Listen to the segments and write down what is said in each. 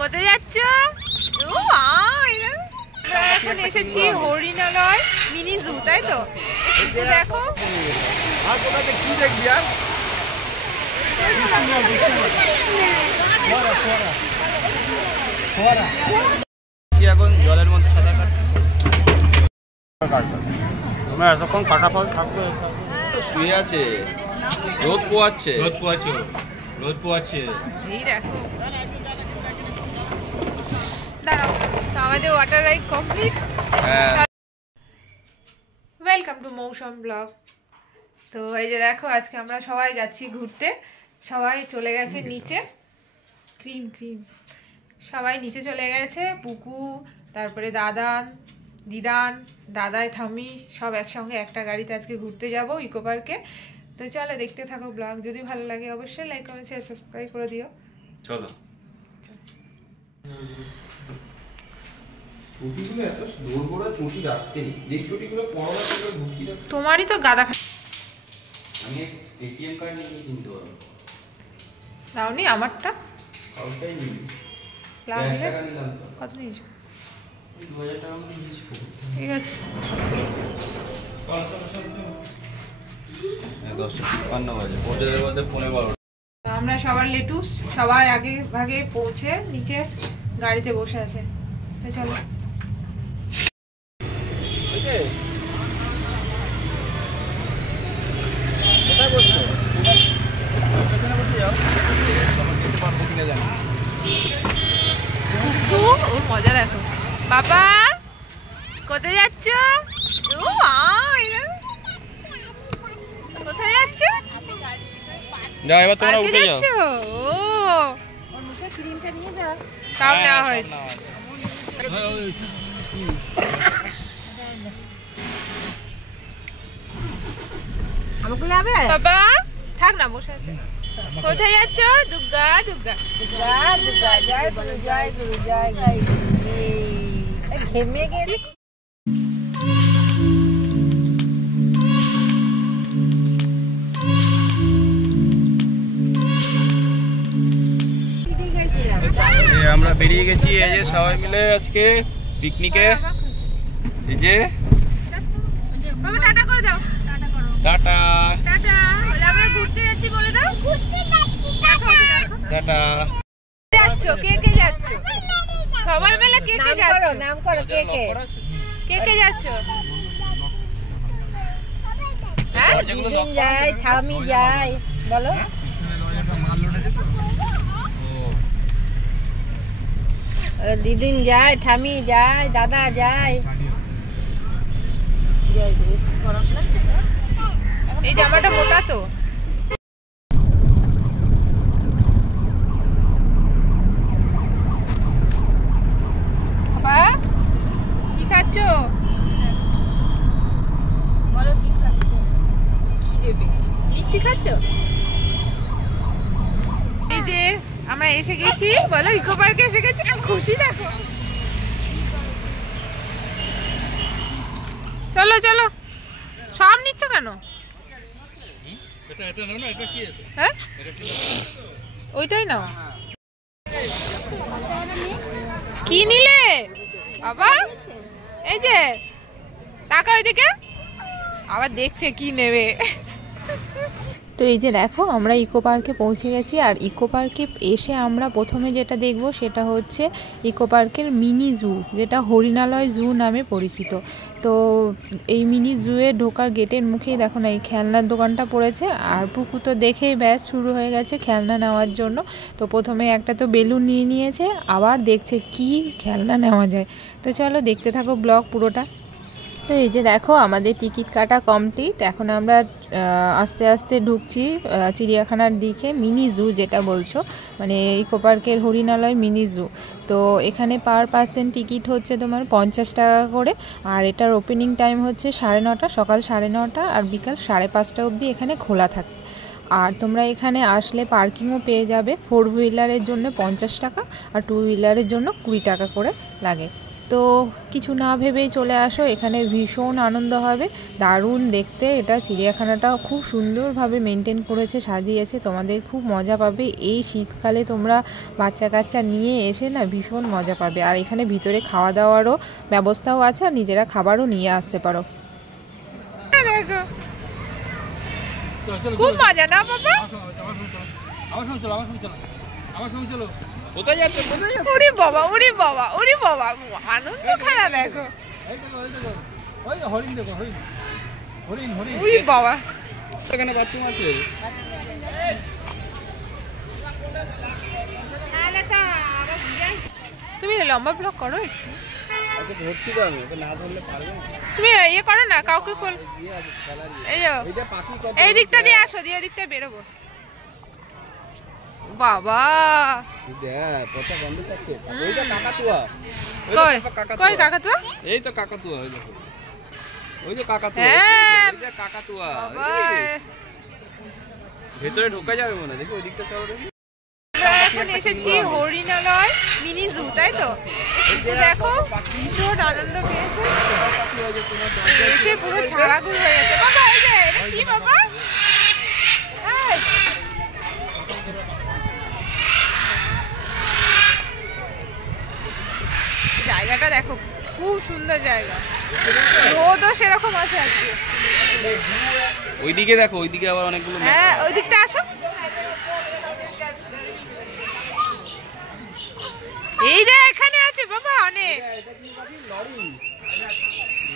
কোথায় যাচ্ছ? এখন এসেছি হরিণালয় মিনি জু, তাই তো? দেখো কি দেখবি আর এখন জলের মধ্যে সাঁতার তোমরা এতক্ষণ কাটা ফল থাকবে শুয়ে আছে, রোদ পোয়াচ্ছে এই দেখো। দাঁড়াও, তো আমাদের water ride complete. Welcome to মৌসুম ব্লগ। তো এই যে দেখো, আজকে আমরা সবাই যাচ্ছি ঘুরতে। সবাই চলে গেছে নিচে, ক্রিম সবাই নিচে চলে গেছে। পুকু, তারপরে দিদান, দাদাই, ঠাম্মি সব একসঙ্গে একটা গাড়িতে আজকে ঘুরতে যাব ইকো পার্কে। তো চলো দেখতে থাকো ব্লগ। যদি ভালো লাগে অবশ্যই লাইক কমেন্ট শেয়ার সাবস্ক্রাইব করে দিও। চলো। তোমারই তো গাদা। আমি এটিএম কার্ড নিয়ে কিনতে পারবো। নাওনি আমারটা? কাউটাই নিই। কত নিয়েছো? 2000 টাকা মতো নিয়েছি। ঠিক আছে। 10:55 বাজে। পৌঁছাতে বলতে 11:15। আমরা সবার লেটুস সবাই আগে ভাগে পৌঁছে নিচে গাড়িতে বসে আছে। তো চলো। ওর মজা দেখো। বাবা কোথায় যাচ্ছ? কোথায় যাচ্ছ? এবার তোমরা উঠে যাও। সব নেওয়া হয়েছে। বাবা থাক না, বসে আছে। কোথায় যাচ্ছ? দুর্গা ঘেমে গেলে। আমরা বেরিয়ে গেছি এই যে সবাই মিলে আজকে পিকনিকে। এই যে বাবা টাটা করে দাও। টাটা আমরা ঘুরতে যাচ্ছি বলে দাও। টাটা। যাচ্ছ? কে যাচ্ছ? সবাই মিলে কে যাচ্ছ? নাম করো। কে যাচ্ছ? হ্যাঁ, দিদিন যায়, ঠামি যায়, বলো। দিদিন যায়, ঠামি যায়, দাদা যায়। এই জামাটা মোটা তো। বাবা কি খাচ্ছ? বলো কি খাচ্ছ? খিদে পেয়েছে। মিষ্টি খাচ্ছ? এই যে আমরা এসে গেছি, বলো ইকো পার্কে এসে গেছি। খুশি দেখো। চলো সব নিচ্ছ কেন? হ্যাঁ ওইটাই নাও। কি নিলে বাবা? এই যে টাকা ওইদিকে আবার দেখছে কি নেবে। তো এই যে দেখো, আমরা ইকো পার্কে পৌঁছে গেছি। আর ইকো পার্কে এসে আমরা প্রথমে যেটা দেখব সেটা হচ্ছে ইকো পার্কের মিনি জু, যেটা হরিণালয় জু নামে পরিচিত। তো এই মিনি জুয়ে ঢোকার গেটের মুখেই দেখো না এই খেলনার দোকানটা পড়েছে। আর পুকু তো দেখেই ব্যাস শুরু হয়ে গেছে খেলনা নেওয়ার জন্য। তো প্রথমে একটা তো বেলুন নিয়ে নিয়েছে, আবার দেখছে কি খেলনা নেওয়া যায়। তো চলো দেখতে থাকো ব্লগ পুরোটা। তো এই যে দেখো, আমাদের টিকিট কাটা কমপ্লিট। এখন আমরা আস্তে আস্তে ঢুকছি চিড়িয়াখানার দিকে। মিনি জু যেটা বলছো, মানে ইকো পার্কের হরিণালয় মিনি জু। তো এখানে পার পার্সন টিকিট হচ্ছে তোমার 50 টাকা করে। আর এটার ওপেনিং টাইম হচ্ছে 9:30, সকাল 9:30, আর বিকাল 5:30 অবধি এখানে খোলা থাকে। আর তোমরা এখানে আসলে পার্কিংও পেয়ে যাবে। 4 হুইলারের জন্য 50 টাকা আর 2 হুইলারের জন্য 20 টাকা করে লাগে। তো কিছু না ভেবেই চলে আসো, এখানে ভীষণ আনন্দ হবে, দারুণ দেখতে। এটা চিড়িয়াখানাটা খুব সুন্দরভাবে মেনটেন করেছে, সাজিয়েছে, তোমাদের খুব মজা পাবে। এই শীতকালে তোমরা বাচ্চা কাচ্চা নিয়ে এসে না ভীষণ মজা পাবে। আর এখানে ভিতরে খাওয়া দাওয়ারও ব্যবস্থাও আছে, আর নিজেরা খাবারও নিয়ে আসতে পারো। খুব মজা না বাবা? কোথায় যাচ্ছে? ওরে বাবা, ওরে বাবা, ওরে বাবা, আনন্দ খানা দেখো। ওরে বাবা, এখানে বাথরুম আছে। তুমি লম্বা ব্লগ করো একটু। আচ্ছা ধরছি তো আমি, ওকে না ধরলে পারবে না। তুমি ইয়ে করো না, কাউকে কল। এই দিকটা দিয়ে আসো, দিয়ে দিকটা বেরোবো। বাবা দেখ পচা গন্ধ ছাড়ছে। ওইটা কাকাতুয়া। কই কই কাকাতুয়া? এই তো কাকাতুয়া, ওই দেখো। ওই যে কাকাতুয়া, ওই যে কাকাতুয়া। ভেতরে ঢোকা যাবে মনে, দেখো ওই দিকটা চলো দেখি। আমরা এখন এসেছি হরিণালয় মিনি জু, তাই তো? দেখো ভীষণ আনন্দ পেয়েছে, এসে পুরো ছাড়াগুড় হয়ে গেছে। বাবা এই যে এটা কি বাবা? জায়গাটা দেখো, খুব সুন্দর জায়গা, রোদও সেরকম আছে আজকে। ওইদিকে দেখো, ওইদিকে আবার অনেকগুলো। হ্যাঁ ওই দিকটা আসো। এই যে এখানে আছে বাবা অনেক।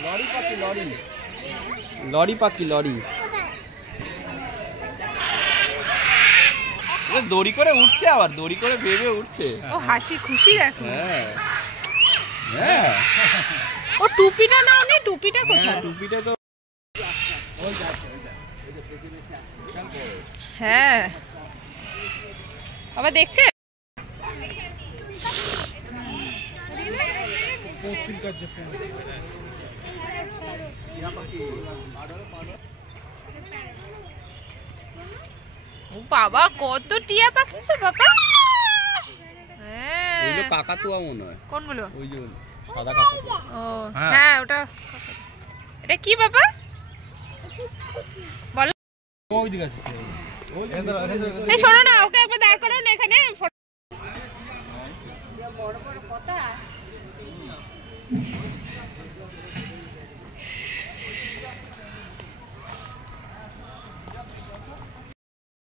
লরি পাখি, লরি লরি পাখি, লরি। দড়ি করে উঠছে, আবার দড়ি করে বেবে উঠছে। ও হাসি খুশি দেখো। হ্যাঁ হ্যাঁ। ও টুপিটা নাও নি, টুপিটা কোথায়? টুপিটা তো হ্যাঁ আবার দেখছে। ও বাবা কত টিয়া পাখি তো বাবা। ওইগুলো কাকাতুয়া মনে হয়। কোনগুলো? ওই যে সাদা কাকাতুয়া। ও হ্যাঁ ওটা। এটা কি বাবা বলো? ওই দিকে আছে। এই শোনো না, ওকে একবার দাঁড় করো না এখানে।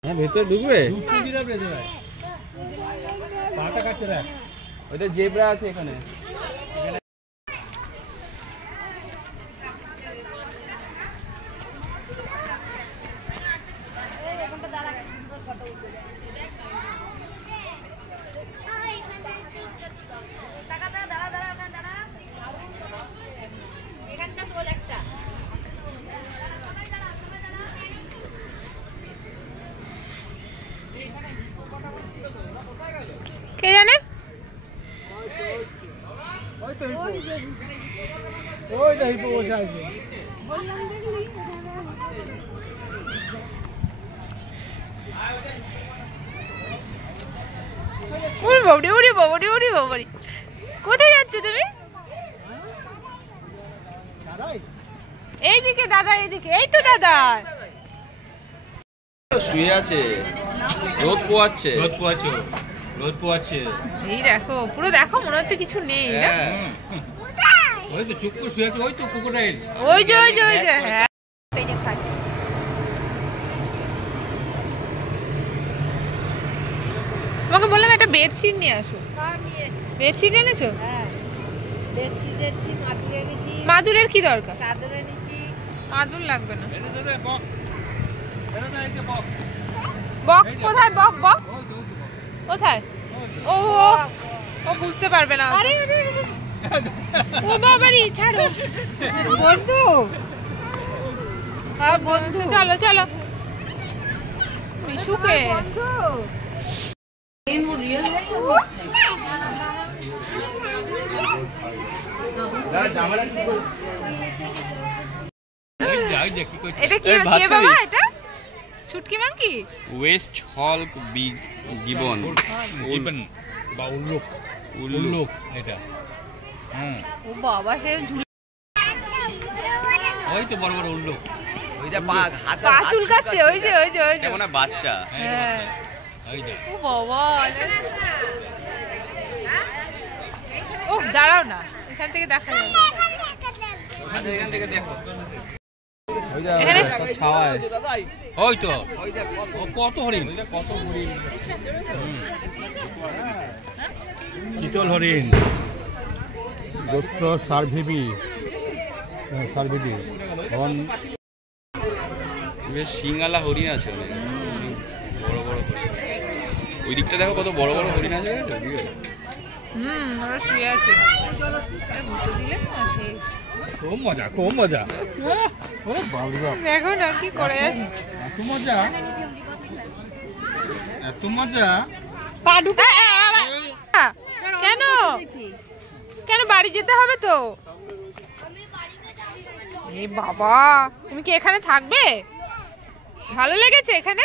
হ্যাঁ ভেতরে ঢুকবে। ওইটা জেব্রা আছে এখানে। কে জানে? কোথায় যাচ্ছ তুমি? এইদিকে দাদা, এইদিকে। এই তো দাদা শুয়ে আছে, রোদ পোয়াচ্ছে। রোদ পোয়াচ্ছে। এই দেখো পুরো, দেখো মনে হচ্ছে কিছু নেই না? ওই তো চুপ করে শুয়ে আছে, ওই তো ক্রোকোডাইল। ওই যে ওই যে ওই যে। হ্যাঁ তোমাকে বললাম একটা বেডশিট নিয়ে আসো। বেডশিট এনেছো? মাদুরের কি দরকার? মাদুর লাগবে না। বক কোথায়? বক বক কোথায়? ও ও বুঝতে পারবে না। ও বাবারি ছাড়ো বন্ধু। বন্ধু চলো চলো মিশুকে। এটা কি বাবা? এটা ছুটকি মাঙ্কি, ওয়েস্ট হল্ক গিবন বা উল্লুক। উল্লুক এটা। ও বাবা, সে ঝুলে ওই তো বড় বড় উল্লু, ওই যে পা হাতে পা চুলকাচ্ছে, ওই যে ওই যে ওই যে কেমন বাচ্চা। হ্যাঁ, ওই যে ও বাবা। ও দাঁড়াও না, এখান থেকে দেখা যাবে। এখান থেকে দেখো এখানে ছাওয়ায় ওই তো কত হরিণ, কত হরিণ, চিতল হরিণ, দত্ত সার্ভিবি বেশ সিঙ্গালা হরিণ আছে অনেক, বড় বড় হরিণ। ওই দিকটা দেখো কত বড় বড় হরিণ আছে। ওরা শুয়ে আছে, ঘুরতে দিলে না শেষ। খুব মজা, খুব মজা। দেখো না কি করে আছে, এত মজা, এত মজা। পা ঢুকে। কেন কেন বাড়ি যেতে হবে তো? এ বাবা, তুমি কি এখানে থাকবে? ভালো লেগেছে এখানে?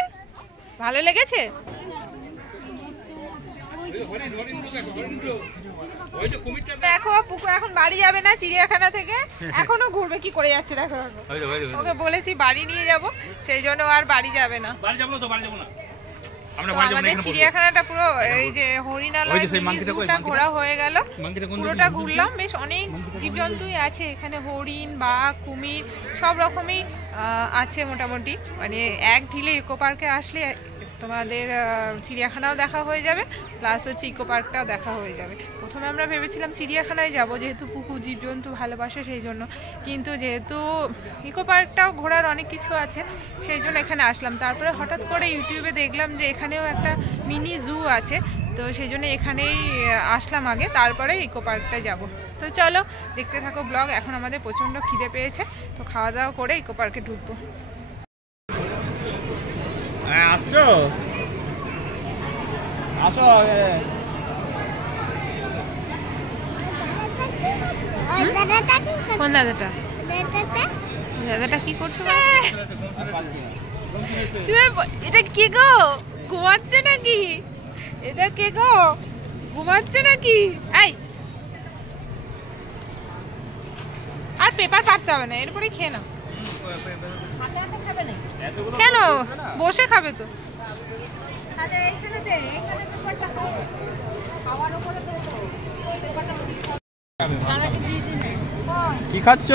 ভালো লেগেছে? দেখো পুকু এখন বাড়ি যাবে না চিড়িয়াখানা থেকে, এখনো ঘুরবে। কি করে যাচ্ছে দেখো দেখো। ওকে বলেছি বাড়ি নিয়ে যাব, সেই জন্য আর বাড়ি যাবে না। তো আমাদের চিড়িয়াখানাটা পুরো এই যে হরিণালয় মিনি জুটা ঘোরা হয়ে গেল, পুরোটা ঘুরলাম। বেশ অনেক জীবজন্তুই আছে এখানে, হরিণ, বাঘ, কুমির সব রকমই আছে মোটামুটি। মানে এক ঢিলে ইকো পার্কে আসলে তোমাদের চিড়িয়াখানাও দেখা হয়ে যাবে, প্লাস হচ্ছে ইকো পার্কটাও দেখা হয়ে যাবে। প্রথমে আমরা ভেবেছিলাম চিড়িয়াখানায় যাব, যেহেতু পুকু জীবজন্তু ভালোবাসে সেই জন্য, কিন্তু যেহেতু ইকো পার্কটাও ঘোরার অনেক কিছু আছে সেই জন্য এখানে আসলাম। তারপরে হঠাৎ করে ইউটিউবে দেখলাম যে এখানেও একটা মিনি জু আছে, তো সেই জন্য এখানেই আসলাম আগে, তারপরে ইকো পার্কটায় যাব। তো চলো দেখতে থাকো ব্লগ। এখন আমাদের প্রচণ্ড খিদে পেয়েছে, তো খাওয়া দাওয়া করে ইকো পার্কে ঢুকবো। আসছো আসো। কোন দাদাটা? দাদাটা কি করছো? এটা কে গো? ঘুমাচ্ছে নাকি? এটা কে গো? ঘুমাচ্ছে নাকি? এই, আর পেপার পাড়তে হবে না, এরপরে খেয়ে নাও। কেন বসে খাবে তো? কি খাচ্ছ?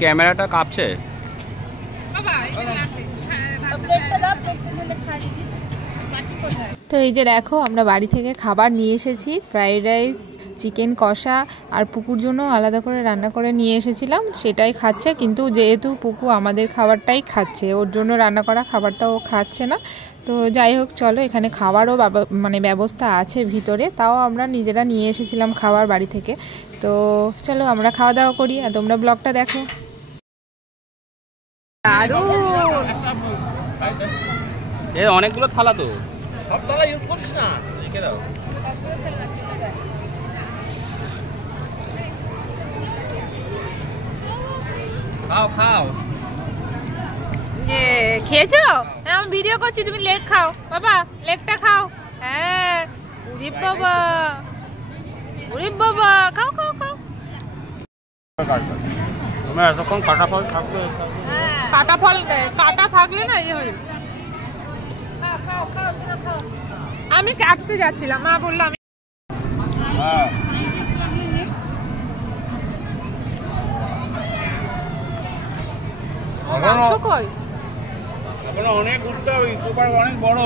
ক্যামেরাটা কাঁপছে। তো এই যে দেখো আমরা বাড়ি থেকে খাবার নিয়ে এসেছি, ফ্রাইড রাইস, চিকেন কষা, আর পুকুর জন্য আলাদা করে রান্না করে নিয়ে এসেছিলাম, সেটাই খাচ্ছে। কিন্তু যেহেতু পুকু আমাদের খাবারটাই খাচ্ছে, ওর জন্য রান্না করা খাবারটা ও খাচ্ছে না। তো যাই হোক, চলো, এখানে খাবারও মানে ব্যবস্থা আছে ভিতরে, তাও আমরা নিজেরা নিয়ে এসেছিলাম খাবার বাড়ি থেকে। তো চলো আমরা খাওয়া দাওয়া করি, আর তোমরা ব্লগটা দেখো। অনেকগুলো থালা তো, সব থালা ইউজ করিস না, রেখে দাও। খাও খাও। খেয়েছো? আমি ভিডিও করছি, তুমি লেগ খাও বাবা, লেগটা খাও। হ্যাঁ, ওরে বাবা, ওরে বাবা, খাও খাও খাও। তুমি এতক্ষণ কাটা ফল থাকবে, কাটা ফল কাটা থাকলে না ইয়ে হয়ে। আমি কাটতে যাচ্ছিলাম, মা বললো আমি অনেক ঘুরতে হবে, ইকো পার্ক অনেক বড়,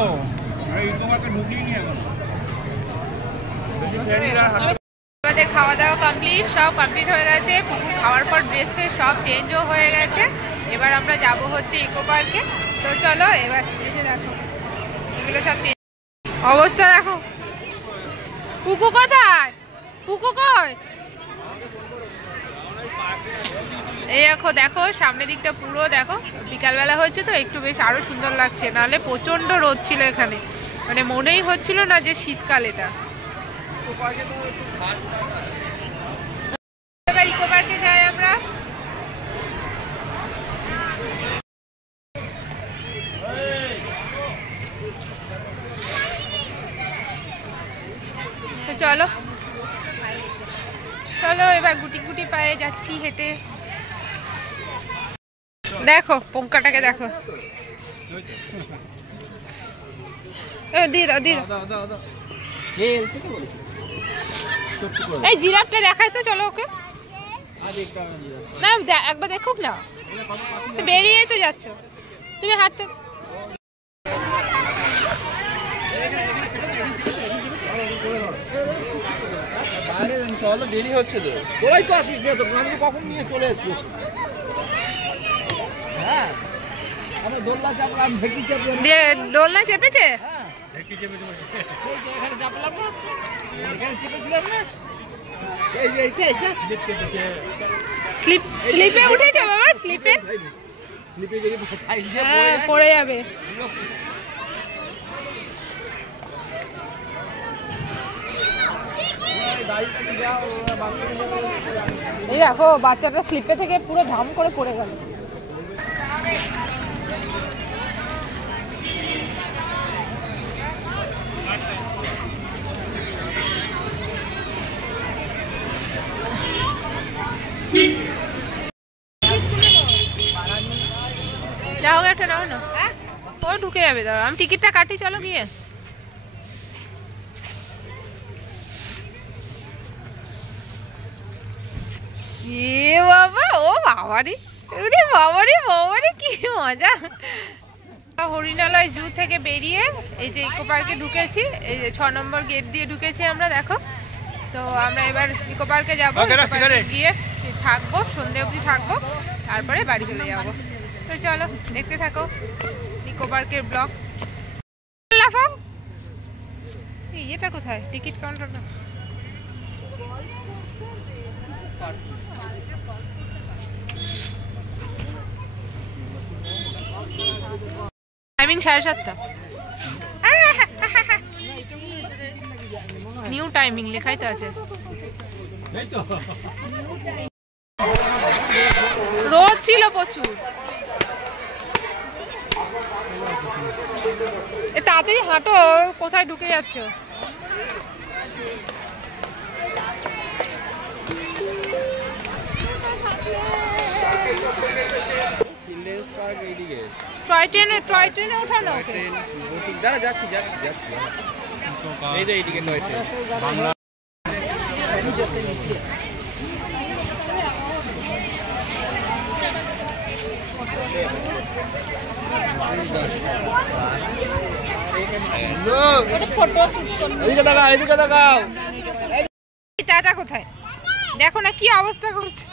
ইকো পার্কে ঢুকিয়ে নিয়ে এখন। আমাদের খাওয়া দাওয়া কমপ্লিট, সব কমপ্লিট হয়ে গেছে। পুকুর খাওয়ার পর ড্রেস ফ্রেস সব চেঞ্জও হয়ে গেছে। এবার আমরা যাব হচ্ছে ইকো পার্কে। তো চলো এবার এই যে দেখো এগুলো সব চেঞ্জ, অবস্থা দেখো। পুকু কোথায়? পুকু কই? এই দেখো দেখো সামনের দিকটা পুরো দেখো, বিকালবেলা হয়েছে তো একটু বেশ আরো সুন্দর লাগছে, নাহলে প্রচন্ড রোদ ছিল এখানে, মানে মনেই হচ্ছিল না যে শীতকাল এটা। এবার ইকো পার্কে যাই আমরা। চলো চলো এবার গুটি গুটি পায়ে যাচ্ছি হেঁটে। দেখো পঙ্কাটাকে দেখো। এই জিরাফটা দেখাই তো, চলো ওকে। না একবার দেখুক না, বেরিয়ে তো যাচ্ছ তুমি হাঁটতে। চলো দেরি হচ্ছে তো, তোরাই তো আসিস না, তো আমি কখন নিয়ে চলে এসছি। হ্যাঁ আমরা দোলনা চাপলাম, ঢেকি চাপলাম। দোলনা চেপেছে? ঢেকি চেপেছে এখানে চাপলাম না, এখানে চেপেছিলাম না। এই যে এইটা স্লিপ চেপেছে। স্লিপে উঠেছে বাবা, স্লিপে যদি সাইড দিয়ে পড়ে যাবে। এই দেখো বাচ্চাটা স্লিপে থেকে পুরো ধাম করে পড়ে গেল। যাও একটা নাও না, ও ঢুকে যাবে। দাঁড়াও আমি টিকিটটা কাটি, চলো গিয়ে। এ বাবা, ও বাবারি, ওরে বাবারি বাবারি, কি মজা। হরিণালয় জু থেকে বেরিয়ে এই যে ইকো পার্কে ঢুকেছি, এই যে 6 নম্বর গেট দিয়ে ঢুকেছি আমরা। দেখো তো আমরা এবার ইকো পার্কে যাবো, গিয়ে থাকবো, সন্ধ্যে অবধি থাকবো, তারপরে বাড়ি চলে যাবো। তো চলো দেখতে থাকো ইকো পার্কের ব্লগ। লাফাও, এটা কোথায় টিকিট কাউন্টারটা? টাইমিং 7:30। নিউ টাইমিং লেখাই তো আছে। রোদ ছিল প্রচুর। তাড়াতাড়ি হাঁটো, কোথায় ঢুকে যাচ্ছ? টয় ট্রেনে ওঠানো। দাঁড়া যাচ্ছি যাচ্ছি যাচ্ছি, এই যে এইদিকে টয় ট্রেন। বাংলা টাটা কোথায় দেখো না, কি অবস্থা করছে।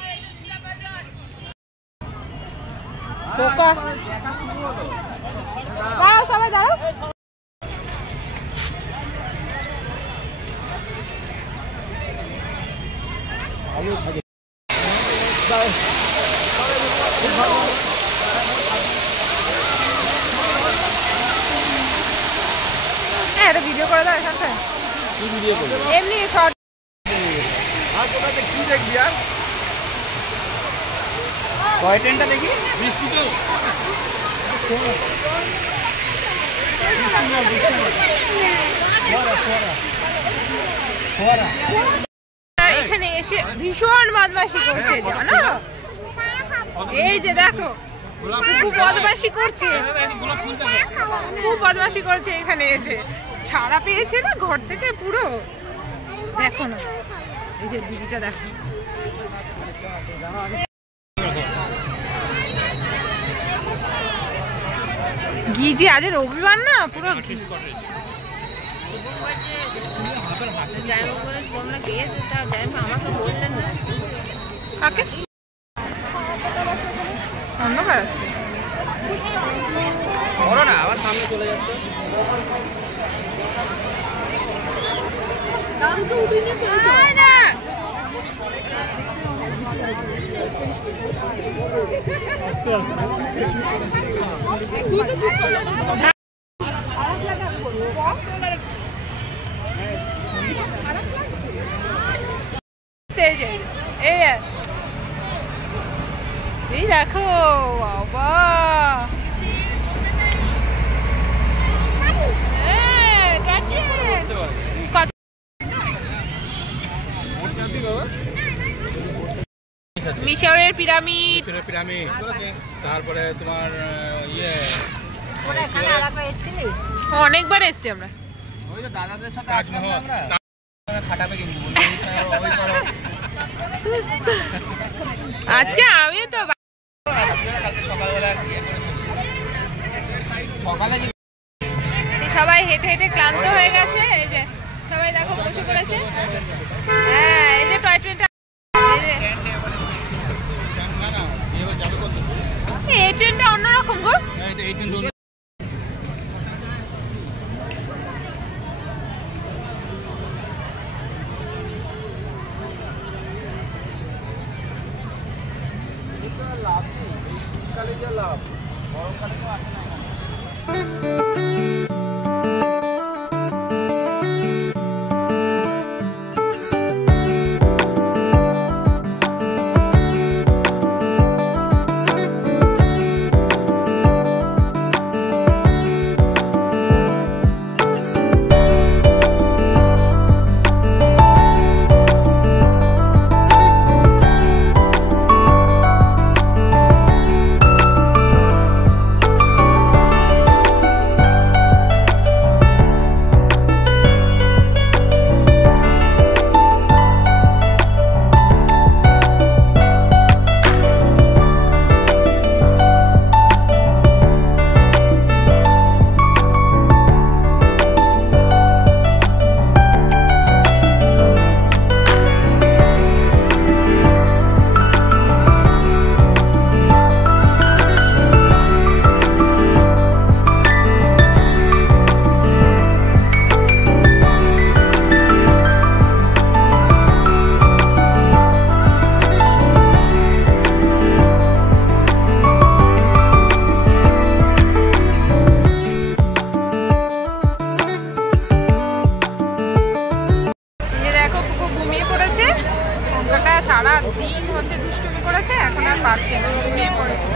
দাঁড়াও সবাই দাঁড়াও। এটা ভিডিও করে দাও এখান থেকে। এমনি শর্ট। কি দেখবি আর টয় ট্রেনটা দেখি। এখানে এসে ভীষণ বদমাশি করছে জানো। এই যে দেখো খুব বদমাশি করছে, খুব বদমাশি করছে এখানে এসে। ছাড়া পেয়েছে না ঘর থেকে পুরো। দেখো না এই যে দিদিটা দেখো। গিজি আজ রবিবার না, পুরো কাকে অন্ধকার আসছে। বড় না আবার সামনে চলে যাচ্ছে। দাদুকে উঠিয়ে নিয়ে চলে যায় না। এই দেখো বাবা, মিশরের পিরামিড, তারপরে তোমার অনেকবার এসছি আমরা। ওই তো দাদাদের সাথে আসলাম আমরা, খাটাবে কিন্তু আজকে আমি তো সকালবেলা সকালে সবাই হেঁটে হেঁটে ক্লান্ত হয়ে গেছে। এই যে সবাই দেখো বসে পড়েছে। হ্যাঁ, এই যে টয় ট্রেনটা, এই ট্রেনটা অন্যরকম গো। লাভ গরমকালে তো আসে না। সারা দিন হচ্ছে দুষ্টুমি করেছে, এখন আর পারছে না, ঘুমিয়ে পড়েছে।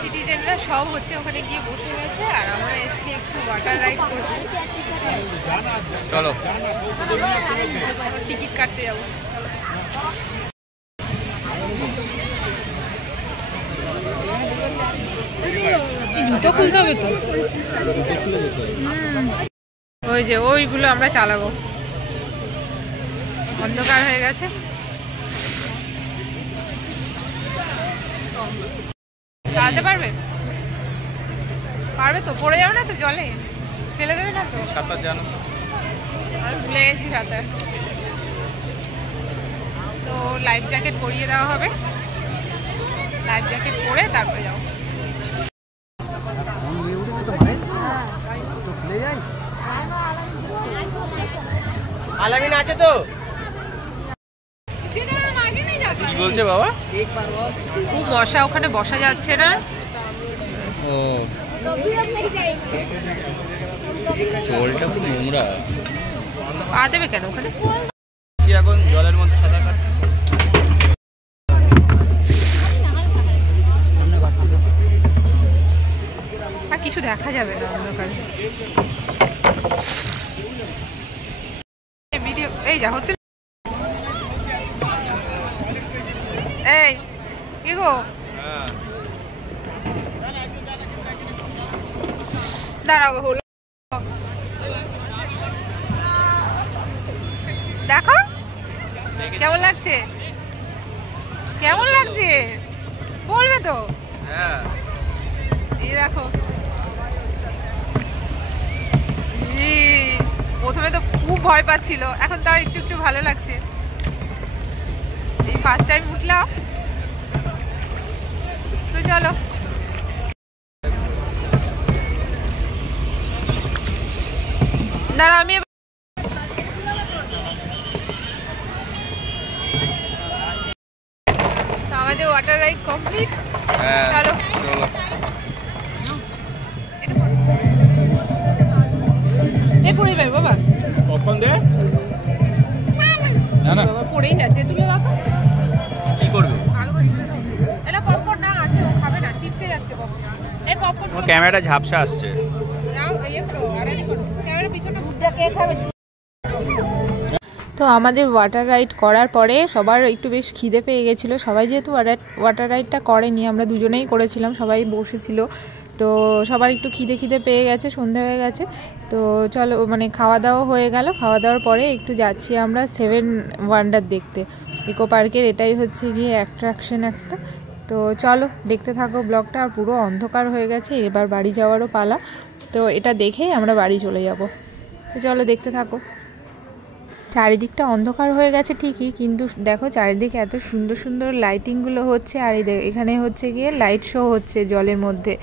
সিটিজেনরা সব হচ্ছে ওখানে গিয়ে বসে গেছে, আর আমরা এসছি একটু ওয়াটার রাইড করবো। চলো টিকিট কাটতে যাবো। জুতো খুলতে হবে তো। ওই যে ওইগুলো আমরা চালাবো, অন্ধকার হয়ে গেছে। চালাতে পারবে? পারবে তো? পড়ে যাবে না তো জলে? ফেলে দেবে না তো? সাঁতার জানো? আমি ভুলে গেছি সাঁতার। তো লাইফ জ্যাকেট পরিয়ে দেওয়া হবে, লাইফ জ্যাকেট পরে তারপরে যাও। আলামিন আছে তো? কি বলছে বাবা? খুব মশা, ওখানে বসা যাচ্ছে না। ও জলটা খুব নোংরা। পা দেবে কেন ওখানে? এখন জলের মধ্যে সাঁতার কাটতে। আর কিছু দেখা যাবে না অন্ধকারে। ভিডিও এই যা হচ্ছে। এই কি গো, দাঁড়াও, হলো দেখো কেমন লাগছে, কেমন লাগছে বলবে তো? হ্যাঁ এই দেখো, প্রথমে তো খুব ভয় পাচ্ছিল, এখন তাও একটু একটু ভালো লাগছে। ফার্স্ট টাইম উঠলাম, তো চলো। দাঁড়া আমি আমাদের ওয়াটার রাইড কমপ্লিট। চলো চলো। পড়ে যাবে বাবা, কখন দে না না বাবা পড়েই গেছে, তুলে দাও তো। কি করবে? ভালো করে তুলে দাও। এটা পপকর্ন না আছে, ও খাবে না, চিপসে যাচ্ছে পপকর্ন। এই পপকর্ন তোমার ক্যামেরাটা ঝাপসা আসছে। নাও এই একটু আরেঞ্জ করো ক্যামেরা পিছনে। বুদ্ধা কে খাবে? তো আমাদের ওয়াটার রাইড করার পরে সবার একটু বেশ খিদে পেয়ে গেছিলো। সবাই যেহেতু ওয়াটার রাইডটা করেনি, আমরা দুজনেই করেছিলাম, সবাই বসেছিল, তো সবার একটু খিদে পেয়ে গেছে, সন্ধে হয়ে গেছে। তো চলো মানে খাওয়া দাওয়া হয়ে গেল। খাওয়া দাওয়ার পরে একটু যাচ্ছি আমরা 7 ওয়ান্ডার দেখতে, ইকো পার্কের। এটাই হচ্ছে গিয়ে অ্যাট্রাকশন একটা। তো চলো দেখতে থাকো ব্লগটা। আর পুরো অন্ধকার হয়ে গেছে, এবার বাড়ি যাওয়ারও পালা। তো এটা দেখেই আমরা বাড়ি চলে যাব। তো চলো দেখতে থাকো। চারিদিকটা অন্ধকার হয়ে গেছে ঠিকই, কিন্তু দেখো চারিদিকে এত সুন্দর সুন্দর লাইটিংগুলো হচ্ছে। আর এখানে হচ্ছে গিয়ে লাইট শো হচ্ছে জলের মধ্যে।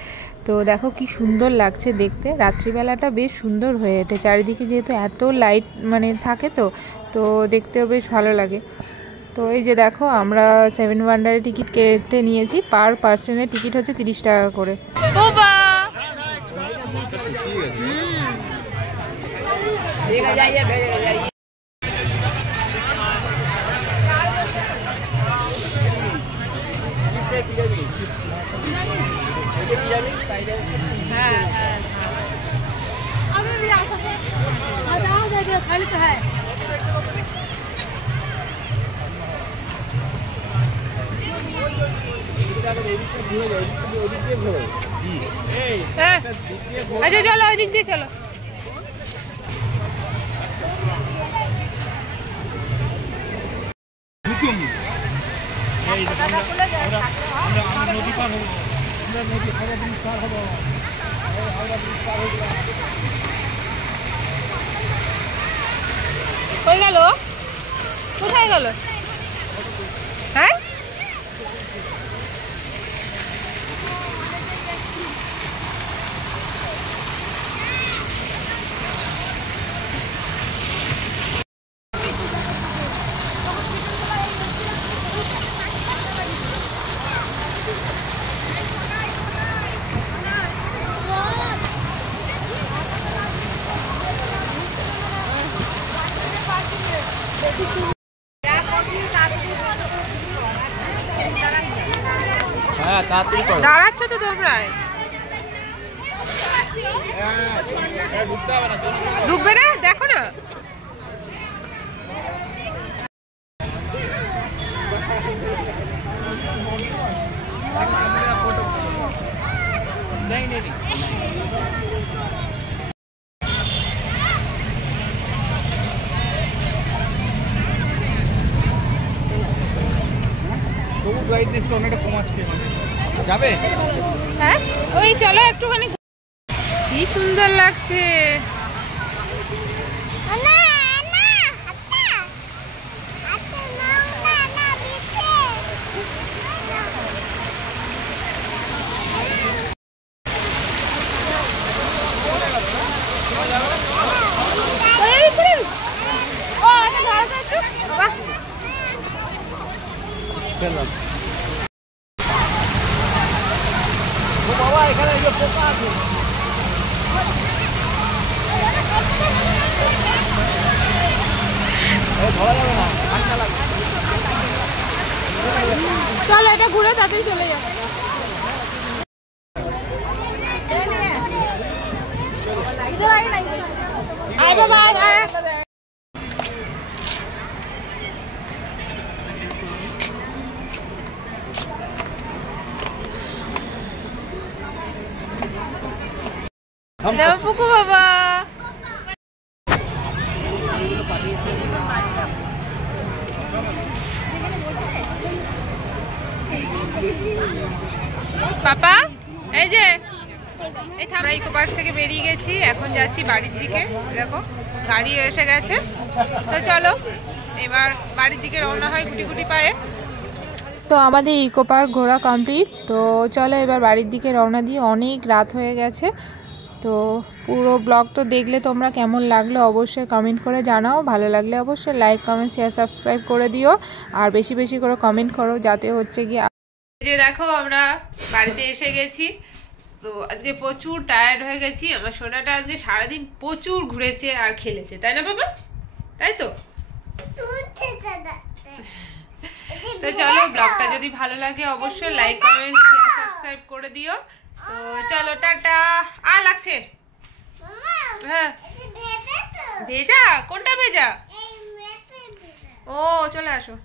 তো দেখো কি সুন্দর লাগছে দেখতে। রাত্রিবেলাটা বেশ সুন্দর হয়ে ওঠে চারিদিকে, যেহেতু এত লাইট মানে থাকে, তো দেখতেও বেশ ভালো লাগে। তো এই যে দেখো আমরা 7 ওয়ান্ডারের টিকিট কেটে নিয়েছি। পার পার্সনের টিকিট হচ্ছে 30 টাকা করে। আচ্ছা চলো ওই দিক দিয়ে চলো। কই গেল? কোথায় গেল? হ্যাঁ হ্যাঁ তাড়াতাড়ি করো। দাঁড়াচ্ছ তো তোমরা? ঢুকবে না, দেখো না। ব্রাইটনেসটা অনেকটা কমাচ্ছে, যাবে? হ্যাঁ ওই চলো একটুখানি। কি সুন্দর লাগছে। বাবা এখানে এই যে পোকা আছে। ধরা যাবে না, ঠান্ডা লাগবে। চল এটা ঘুরে তাতেই চলে যাবে। আয় বাবা আয়। পুকু বাবা পাপা এই যে আমরা ইকো পার্ক থেকে বেরিয়ে গেছি, এখন যাচ্ছি বাড়ির দিকে। দেখো গাড়ি এসে গেছে। তো চলো এবার বাড়ির দিকে রওনা হয় গুটি গুটি পায়ে। তো আমাদের ইকো পার্ক ঘোরা কমপ্লিট। তো চলো এবার বাড়ির দিকে রওনা দিয়ে, অনেক রাত হয়ে গেছে। তো পুরো ব্লগ তো দেখলে তোমরা কেমন লাগলো অবশ্যই কমেন্ট করে জানাও। ভালো লাগলে অবশ্যই লাইক কমেন্ট শেয়ার সাবস্ক্রাইব করে দিও, আর বেশি বেশি করে কমেন্ট করো, যাতে হচ্ছে গিয়ে যে দেখো আমরা বাড়িতে এসে গেছি। তো আজকে প্রচুর টায়ার্ড হয়ে গেছি। আমার সোনাটা আজকে সারাদিন প্রচুর ঘুরেছে আর খেলেছে, তাই না বাবা? তাই তো। তো চলো, ব্লগটা যদি ভালো লাগে অবশ্যই লাইক কমেন্ট শেয়ার সাবস্ক্রাইব করে দিও। তো চলো টাটা। লাগছে হ্যাঁ ভেজা, কোনটা ভেজা? ও চলে আসো।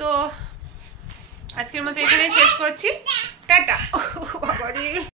তো আজকের মতো এখানে শেষ করছি, টাটা। বাবারে।